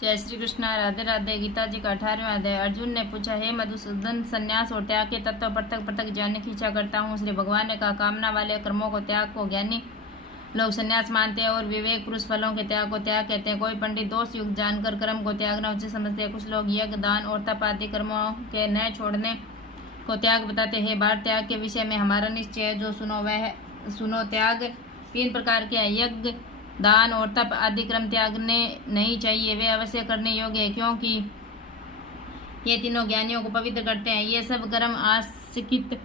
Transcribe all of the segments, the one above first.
जय श्री कृष्ण। राधे राधे। गीता जी का 18वां अध्याय। अर्जुन ने पूछा, हे मधुसूदन, संन्यास और त्याग के तत्व पृथक पृथक जानने की इच्छा करता हूँ। श्री भगवान ने कहा, कामना वाले कर्मों को त्याग को ज्ञानी लोग संन्यास मानते हैं और विवेक पुरुष फलों के त्याग को त्याग कहते हैं। कोई पंडित दोष युक्त जानकर कर्म को त्यागना उचित समझते हैं। कुछ लोग यज्ञ, दान और तप आदि कर्मों के न छोड़ने को त्याग बताते हैं। भारत, त्याग के विषय में हमारा निश्चय है, जो सुनो वह सुनो। त्याग 3 प्रकार के हैं। यज्ञ, दान और तप आदि कर्म त्यागने नहीं चाहिए, वे अवश्य करने योग्य है, क्योंकि ये तीनों ज्ञानियों को पवित्र करते हैं। ये सब कर्म आसक्ति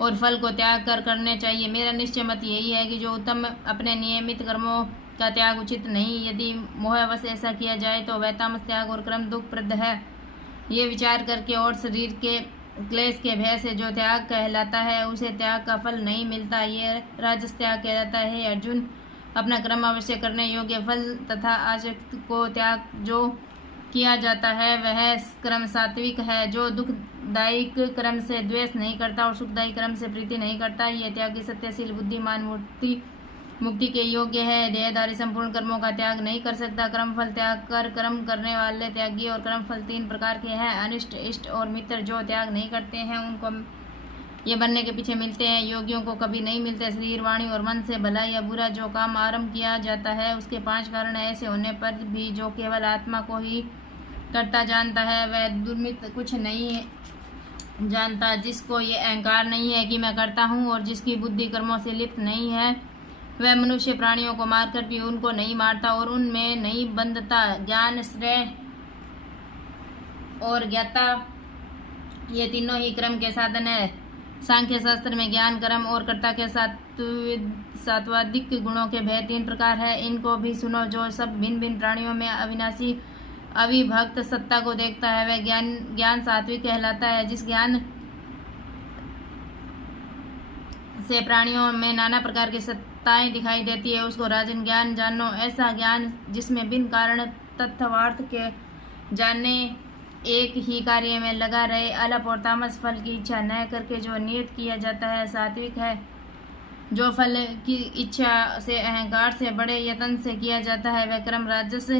और फल को त्याग कर करने चाहिए। मेरा निश्चय मत यही है कि जो उत्तम अपने नियमित कर्मों का त्याग उचित नहीं। यदि मोहवश ऐसा किया जाए तो वह तामस त्याग और कर्म दुखप्रद है। ये विचार करके और शरीर के क्लेश के भय से जो त्याग कहलाता है, उसे त्याग का फल नहीं मिलता, ये राजस त्याग कहलाता है। अर्जुन, अपना कर्म अवश्य करने योग्य फल तथा आसक्ति को त्याग जो किया जाता है वह कर्म सात्विक है। जो दुखदायक कर्म से द्वेष नहीं करता और सुखदायी कर्म से प्रीति नहीं करता, यह त्यागी सत्यशील बुद्धिमान मुक्ति के योग्य है। देहधारी संपूर्ण कर्मों का त्याग नहीं कर सकता। कर्म फल त्याग कर कर्म करने वाले त्यागी और कर्म फल 3 प्रकार के हैं, अनिष्ट, इष्ट और मित्र। जो त्याग नहीं करते हैं उनको ये बनने के पीछे मिलते हैं, योगियों को कभी नहीं मिलते। शरीर, वाणी और मन से भला या बुरा जो काम आरंभ किया जाता है, उसके 5 कारण ऐसे होने पर भी जो केवल आत्मा को ही करता जानता है, वह दुर्मित कुछ नहीं जानता। जिसको ये अहंकार नहीं है कि मैं करता हूँ और जिसकी बुद्धि कर्मों से लिप्त नहीं है, वह मनुष्य प्राणियों को मारकर भी उनको नहीं मारता और उनमें नहीं बंधता। ज्ञान, श्रेय और ज्ञाता, ये तीनों ही कर्म के साधन है। सांख्य शास्त्र में ज्ञान, कर्म और कर्ता के सात्वादिक गुणों के भेद 3 प्रकार है। इनको भी सुनो। जो सब भिन्न भिन्न प्राणियों में अविनाशी अविभक्त सत्ता को देखता है, वह ज्ञान सात्विक कहलाता है। जिस ज्ञान से प्राणियों में नाना प्रकार की सत्ताएं दिखाई देती है, उसको राजन ज्ञान जानो। ऐसा ज्ञान जिसमें बिन कारण तत्वार्थ के जानने, एक ही कार्य में लगा रहे, अलप और तामस फल की इच्छा न करके जो नियत किया जाता है, सात्विक है। जो फल की इच्छा से अहंकार से बड़े यत्न से किया जाता है, वह कर्म राजस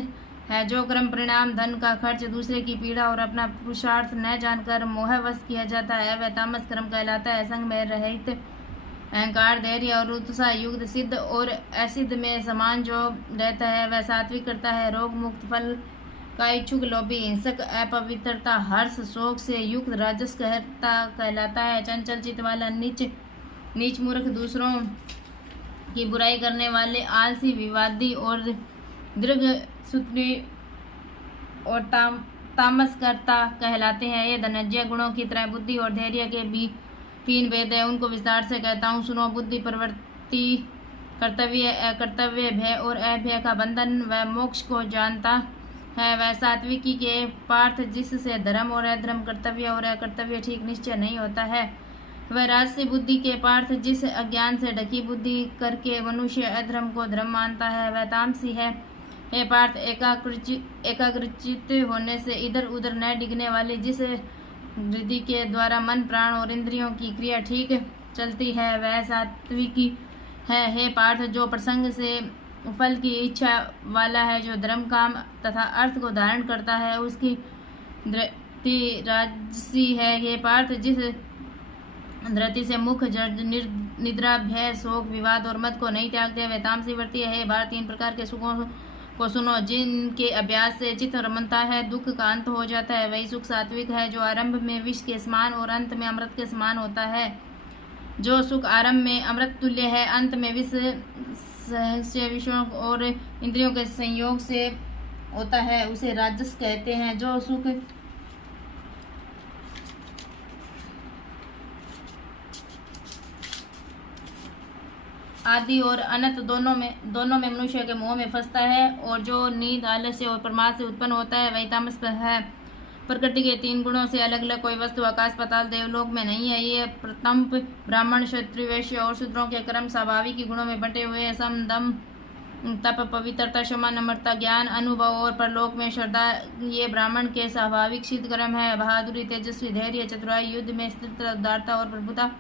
है। जो कर्म परिणाम, धन का खर्च, दूसरे की पीड़ा और अपना पुरुषार्थ न जानकर मोहवश किया जाता है, वह तामस कर्म कहलाता है। संग में रहित अहंकार, धैर्य और उत्साह युक्त, सिद्ध और असिद्ध में समान जो रहता है, वह सात्विक करता है। रोग मुक्त, फल का इच्छुक, लोभी, हिंसक, अपवित्रता, हर्ष, शोक से युक्त राजस कहलाता है। चंचल चित्त वाला, नीच मूर्ख, दूसरों की बुराई करने वाले, आलसी, विवादी और दीर्घ सूत्री और तामस करता कहलाते हैं। ये धनंजय गुणों की तरह बुद्धि और धैर्य के भी 3 भेद है, उनको विस्तार से कहता हूँ, सुनो। बुद्धि प्रवृत्ति, कर्तव्य, अकर्तव्य, भय और अभय का बंधन, वह मोक्ष को जानता है। वह सात्विकी के पार्थ, जिससे धर्म और अधर्म, कर्तव्य और अकर्तव्य ठीक निश्चय नहीं होता है। वह राजसी बुद्धि के पार्थ, जिस अज्ञान से ढकी बुद्धि करके मनुष्य अधर्म को धर्म मानता है, वह तामसी है। हे पार्थ, एकाग्रचित्त होने से इधर उधर न डिगने वाली, जिस वृद्धि के द्वारा मन, प्राण और इंद्रियों की क्रिया ठीक चलती है, वह सात्विकी है। हे पार्थ, जो प्रसंग से फल की इच्छा वाला है, जो धर्म, काम तथा अर्थ को धारण करता है, उसकी धृति राजसी है। हे पार्थ, जिस धृति से मुख, जड़, निद्रा, भय, शोक, विवाद और मद को नहीं त्यागते, वे तामसी वर्ती है। भारत, 3 प्रकार के सुखों को सुनो। जिनके अभ्यास से चित्त रमता है, दुख का अंत हो जाता है, वही सुख सात्विक है। जो आरंभ में विष के समान और अंत में अमृत के समान होता है, जो सुख आरंभ में अमृत तुल्य है, अंत में विष से विषयों और इंद्रियों के संयोग से होता है, उसे राजस कहते हैं। जो सुख आदि और अनंत दोनों में मनुष्य के मुंह में फंसता है, और जो नींद, आलस्य और प्रमाद से उत्पन्न होता है, वही तामस है। प्रकृति के 3 गुणों से अलग अलग कोई वस्तु आकाश, पाताल, देवलोक में नहीं है। ये प्रतंप, ब्राह्मण, क्षत्रिय, वैश्य और शूद्रों के कर्म स्वाभाविक गुणों में बंटे हुए हैं। सम, दम, तप, पवित्रता, क्षमा, नम्रता, ज्ञान, अनुभव और परलोक में श्रद्धा, ये ब्राह्मण के स्वाभाविक सिद्ध कर्म है। बहादुरी, तेजस्वी, धैर्य, चतुराई, युद्ध में स्थिरता, उदारता और प्रभुता,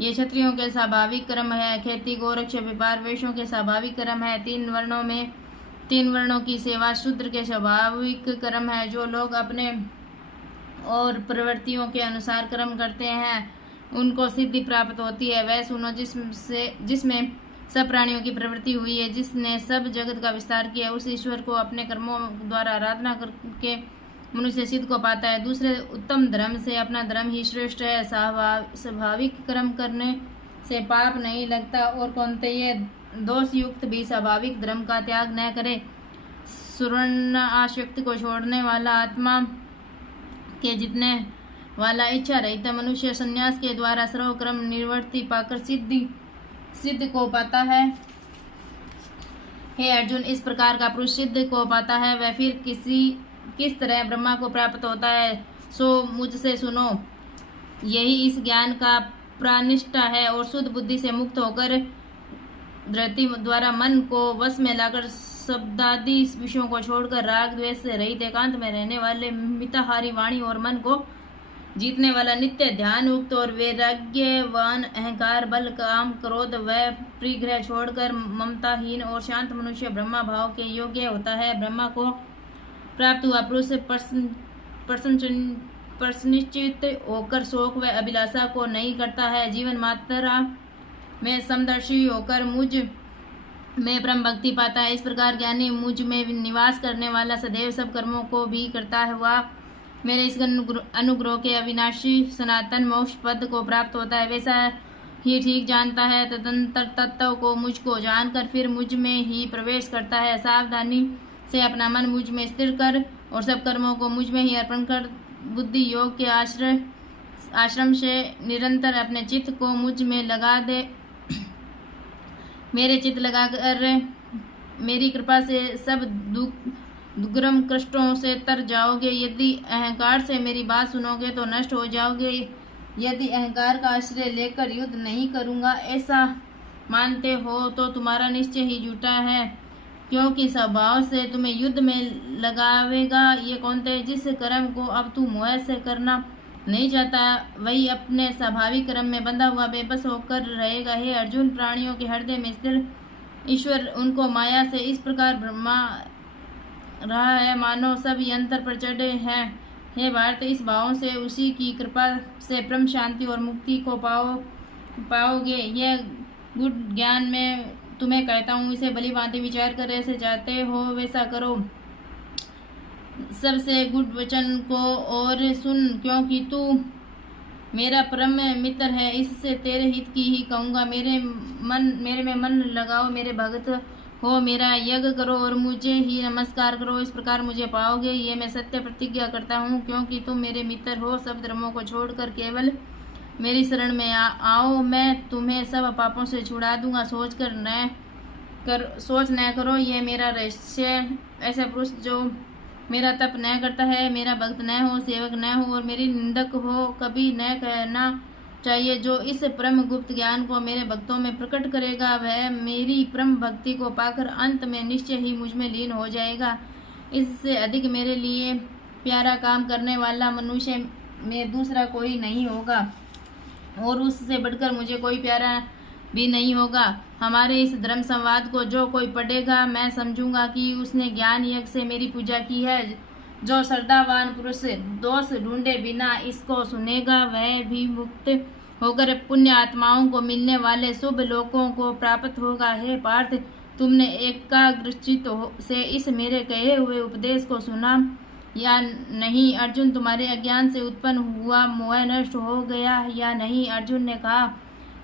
ये क्षत्रियों के स्वाभाविक कर्म है। खेती, गोरक्ष, व्यापार, वैश्यों के स्वाभाविक कर्म है। 3 वर्णों में तीन वर्णों की सेवा शूद्र के स्वाभाविक कर्म है। जो लोग अपने और प्रवृत्तियों के अनुसार कर्म करते हैं उनको सिद्धि प्राप्त होती है। वह सुनो जिसमें सब प्राणियों की प्रवृत्ति हुई है, जिसने सब जगत का विस्तार किया, उस ईश्वर को अपने कर्मों द्वारा आराधना करके मनुष्य सिद्ध को पाता है। दूसरे उत्तम धर्म से अपना धर्म ही श्रेष्ठ है। स्वाभाविक कर्म करने से पाप नहीं लगता और कौन्तेय दोष युक्त भी स्वाभाविक धर्म का त्याग न करे। सुवर्ण आसक्ति को छोड़ने वाला, आत्मा के जीतने वाला, इच्छा रहित मनुष्य संन्यास के द्वारा सर्वकर्म निवृत्ति पाकर सिद्ध को पाता है। हे अर्जुन, इस प्रकार का पुरुष सिद्ध को पाता है, वह फिर किस तरह ब्रह्मा को प्राप्त होता है, सो मुझसे सुनो। यही इस ज्ञान का प्रानिष्ठा है और शुद्ध बुद्धि से मुक्त होकर धृति द्वारा मन को वश में लाकर शब्दादि विषयों को छोड़कर राग द्वेष से रहित एकांत में रहने वाले मिताहारी वाणी और मन को जीतने वाला, नित्य ध्यान युक्त और वैराग्यवान, अहंकार, बल, काम, क्रोध व परिग्रह छोड़कर ममताहीन और शांत मनुष्य ब्रह्मा भाव के योग्य होता है। ब्रह्मा को प्राप्त हुआ पुरुष प्रसन्नचित्त होकर शोक व अभिलाषा को नहीं करता है। जीवन मात्रा में समदर्शी होकर मुझ में ब्रह्म भक्ति पाता है। इस प्रकार ज्ञानी मुझ में निवास करने वाला सदैव सब कर्मों को भी करता हुआ मेरे इस अनुग्रह के अविनाशी सनातन मोक्ष पद को प्राप्त होता है। वैसा ही ठीक जानता है। तदंतर तत्व को मुझको जानकर फिर मुझ में ही प्रवेश करता है। सावधानी से अपना मन मुझ में स्थिर कर और सब कर्मों को मुझ में ही अर्पण कर बुद्धि योग के आश्रम से निरंतर अपने चित्त को मुझ में लगा दे। मेरे चित्त लगाकर मेरी कृपा से सब दुर्गम कष्टों से तर जाओगे। यदि अहंकार से मेरी बात सुनोगे तो नष्ट हो जाओगे। यदि अहंकार का आश्रय लेकर युद्ध नहीं करूँगा ऐसा मानते हो तो तुम्हारा निश्चय ही झूठा है, क्योंकि स्वभाव से तुम्हें युद्ध में लगावेगा। ये कौन्तेय, जिस कर्म को अब तू मोह से करना नहीं चाहता वही अपने स्वाभाविक कर्म में बंधा हुआ बेबस होकर रहेगा। हे अर्जुन, प्राणियों के हृदय में स्थिर ईश्वर उनको माया से इस प्रकार ब्रह्मा रहा है मानो सब यंत्र पर चढ़े हैं। हे भारत, इस भाव से उसी की कृपा से परम शांति और मुक्ति को पाओगे। यह गुड़ ज्ञान में तुम्हें कहता हूँ, इसे भली भांति विचार कर ऐसे चाहते हो वैसा करो। सबसे गुड़ वचन को और सुन, क्योंकि तू मेरा परम मित्र है। इससे तेरे हित की ही कहूँगा। मेरे में मन लगाओ, मेरे भक्त हो, मेरा यज्ञ करो और मुझे ही नमस्कार करो। इस प्रकार मुझे पाओगे। ये मैं सत्य प्रतिज्ञा करता हूँ, क्योंकि तुम मेरे मित्र हो। सब धर्मों को छोड़कर केवल मेरी शरण में आओ, मैं तुम्हें सब पापों से छुड़ा दूंगा। सोच न करो, यह मेरा रहस्य। ऐसा पुरुष जो मेरा तप न करता है, मेरा भक्त न हो, सेवक न हो और मेरी निंदक हो, कभी न कहना चाहिए। जो इस परम गुप्त ज्ञान को मेरे भक्तों में प्रकट करेगा वह मेरी परम भक्ति को पाकर अंत में निश्चय ही मुझ में लीन हो जाएगा। इससे अधिक मेरे लिए प्यारा काम करने वाला मनुष्य में दूसरा कोई नहीं होगा और उससे बढ़कर मुझे कोई प्यारा भी नहीं होगा। हमारे इस धर्म संवाद को जो कोई पढ़ेगा मैं समझूंगा कि उसने ज्ञान यज्ञ से मेरी पूजा की है। जो श्रद्धावान पुरुष दोष ढूंढे बिना इसको सुनेगा वह भी मुक्त होकर पुण्य आत्माओं को मिलने वाले शुभ लोकों को प्राप्त होगा। हे पार्थ, तुमने एकाग्रचित्त से इस मेरे कहे हुए उपदेश को सुना या नहीं? अर्जुन, तुम्हारे अज्ञान से उत्पन्न हुआ मोह नष्ट हो गया या नहीं? अर्जुन ने कहा,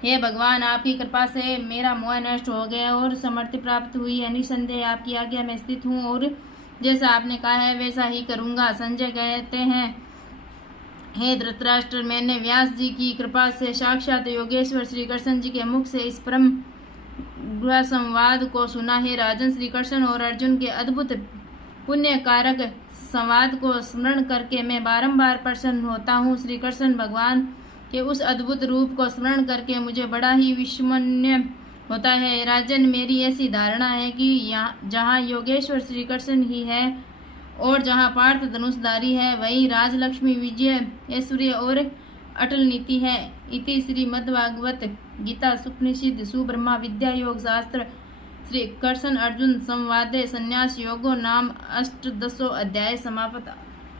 हे भगवान, आपकी कृपा से मेरा मोह नष्ट हो गया और समृद्धि प्राप्त हुई है। निसंदेह आपकी आज्ञा में स्थित हूँ और जैसा आपने कहा है वैसा ही करूँगा। संजय कहते हैं, हे धृतराष्ट्र, मैंने व्यास जी की कृपा से साक्षात योगेश्वर श्री कृष्ण जी के मुख से इस परम गृह संवाद को सुना है। राजन, श्री कृष्ण और अर्जुन के अद्भुत पुण्य कारक संवाद को स्मरण करके मैं बारंबार प्रसन्न होता हूँ। श्री कृष्ण भगवान के उस अद्भुत रूप को स्मरण करके मुझे बड़ा ही विस्मय होता है। राजन, मेरी ऐसी धारणा है कि जहाँ योगेश्वर श्री कृष्ण ही है और जहाँ पार्थ धनुषधारी है वहीं राजलक्ष्मी, विजय, ऐश्वर्य और अटल नीति है। इति श्रीमद्भागवत गीता सुपनिषद सुब्रह्मा विद्या योग शास्त्र श्री कृष्ण अर्जुन संवादे संन्यास योगो नाम अष्टदशो अध्याय समाप्त।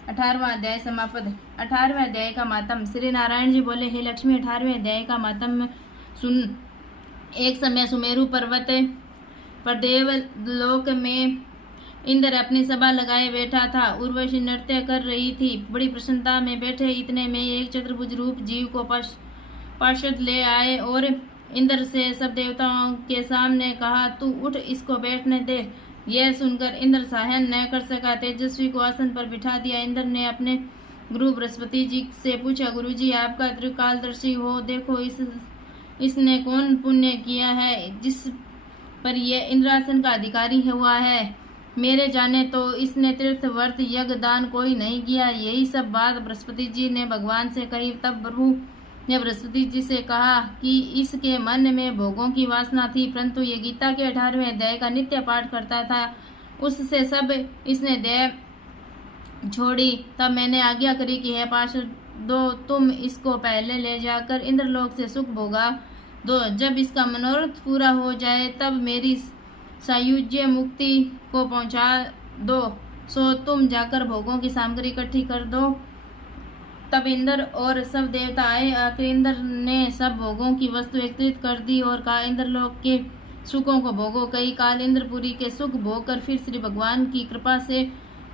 18वां अध्याय समाप्त। 18वें अध्याय का मातम। श्री नारायण जी बोले, हे लक्ष्मी, 18वें अध्याय का मातम सुन। एक समय सुमेरु पर्वत पर देवलोक में इंद्र अपनी सभा लगाए बैठा था। उर्वशी नृत्य कर रही थी। बड़ी प्रसन्नता में बैठे इतने में एक चतुर्भुज रूप जीव को पार्षद ले आए और इंद्र से सब देवताओं के सामने कहा, तू उठ, इसको बैठने दे। यह सुनकर इंद्र सहन न कर सका, तेजस्वी को आसन पर बिठा दिया। इंद्र ने अपने गुरु बृहस्पति जी से पूछा, गुरुजी, आपका त्रिकालदर्शी हो, देखो इसने कौन पुण्य किया है जिस पर यह इंद्रासन का अधिकारी हुआ है। मेरे जाने तो इसने तीर्थ व्रत यज्ञ दान कोई नहीं किया। यही सब बात बृहस्पति जी ने भगवान से कही। तब प्रभु ने बृहस्पति जी से कहा कि इसके मन में भोगों की वासना थी, परंतु ये गीता के 18वें अध्याय का नित्य पाठ करता था, उससे सब इसने देह छोड़ी। तब मैंने आज्ञा करी कि है पार्षदों, तुम इसको पहले ले जाकर इंद्रलोक से सुख भोगा दो। जब इसका मनोरथ पूरा हो जाए तब मेरी सायुज्य मुक्ति को पहुंचा दो। सो तुम जाकर भोगों की सामग्री इकट्ठी कर दो। तब इंद्र और सब देवता आए। आखिर इंद्र ने सब भोगों की वस्तु एकत्रित कर दी और कहा, इंद्रलोक के सुखों को भोगो। कई काल इंद्रपुरी के सुख भोग कर फिर श्री भगवान की कृपा से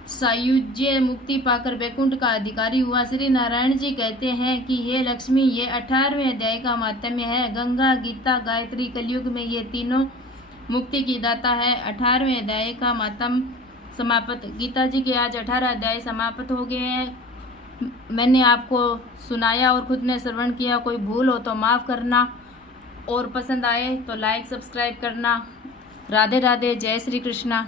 सायुज्य मुक्ति पाकर वैकुंठ का अधिकारी हुआ। श्री नारायण जी कहते हैं कि हे लक्ष्मी, ये 18वें अध्याय का माहात्म्य है। गंगा, गीता, गायत्री, कलयुग में ये तीनों मुक्ति की दाता है। 18वें अध्याय का मातम समाप्त। गीता जी के आज 18 अध्याय समाप्त हो गए हैं। मैंने आपको सुनाया और खुद ने श्रवण किया। कोई भूल हो तो माफ़ करना और पसंद आए तो लाइक सब्सक्राइब करना। राधे राधे। जय श्री कृष्णा।